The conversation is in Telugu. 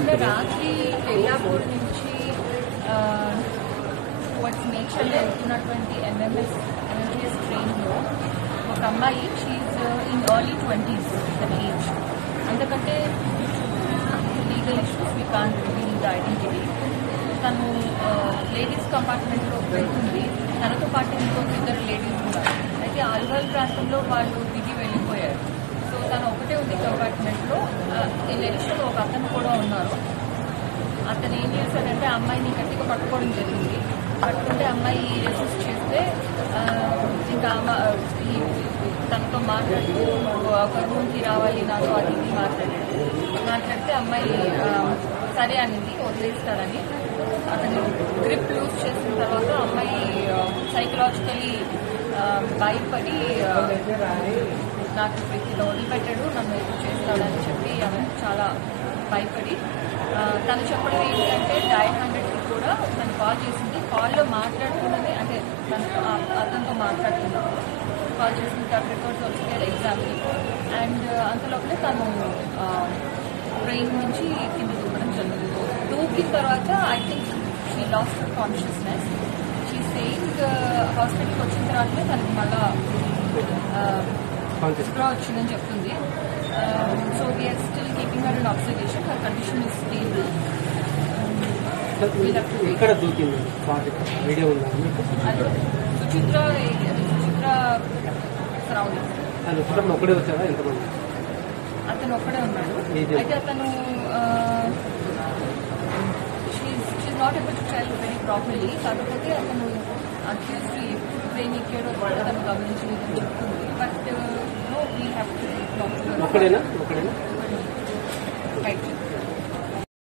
నిన్న రాత్రి కొల్లాపూర్ నుంచి మేడ్చల్ వెళ్తున్నటువంటి ఎంఎంఎస్ ట్రైన్లో ఒక అమ్మాయి షీఈ్ ఇన్ ఎర్లీ 20s తన ఏజ్. అందుకంటే legal issues we can't reveal the identity. తను లేడీస్ కంపార్ట్మెంట్లో వెళ్తుంది. తనతో పాటు ఇంకొక ఇద్దరు లేడీస్ ఉన్నారు. అయితే ఆల్వాల్ ప్రాంతంలో వాళ్ళు దిగి వెళ్ళిపోయారు. సో తను ఒకటే ఉంది కంపార్ట్మెంట్లో. ఈ లేడీస్లో ఒక అతను కూడా ఉన్నారు. అతను ఏం చేశాడంటే అమ్మాయిని గట్టిగా పట్టుకోవడం జరిగింది. పట్టుకుంటే అమ్మాయి రెసిస్ట్ చేస్తే ఇంకా తనతో మాట్లాడుతూ ఒక రూమ్కి రావాలి నాతో అది మాట్లాడితే అమ్మాయి సరే అనింది, వదిలేస్తాడని. అతను గ్రిప్ లూజ్ చేసిన తర్వాత అమ్మాయి సైకలాజికలీ భయపడి నాకు ఇలా వదిలిపెట్టాడు, నన్ను ఎదురు చేస్తాడని చెప్పి ఆమె చాలా భయపడి తను చెప్పడం ఏంటంటే డయల్ 100కి కూడా తను కాల్ చేసింది. కాల్లో మాట్లాడుతున్నది అంటే అతనితో మాట్లాడుతున్నప్పుడు కాల్ చేసిన తర్వాత రిపోర్ట్స్ వచ్చారు ఎగ్జామ్కి. అండ్ అంతలోపలే తను ట్రైన్ నుంచి కింద దూకడం జరిగింది. దూకిన తర్వాత I think she lost her consciousness. She saying హాస్పిటల్కి వచ్చిన తర్వాత తనకి మళ్ళా స్ప్రా వచ్చిందని చెప్తుంది. So we are still keeping her in observation. Her condition is stable. ఇక్కడ దూకింది వీడియో ఉందా? సుచిత్ర సరౌండింగ్. ఒకడే వచ్చారా? ఎంతమంది? అతను ఒక్కడే ఉన్నాడు. అయితే అతను she not able to tell very properly. కాకపోతే అతను అక్యూజ్డ్ ఎప్పుడు ట్రైన్ ఎక్కాడో అతను గమనించి చెప్తుంది. But no we have to ఒకడేనా? రైట్.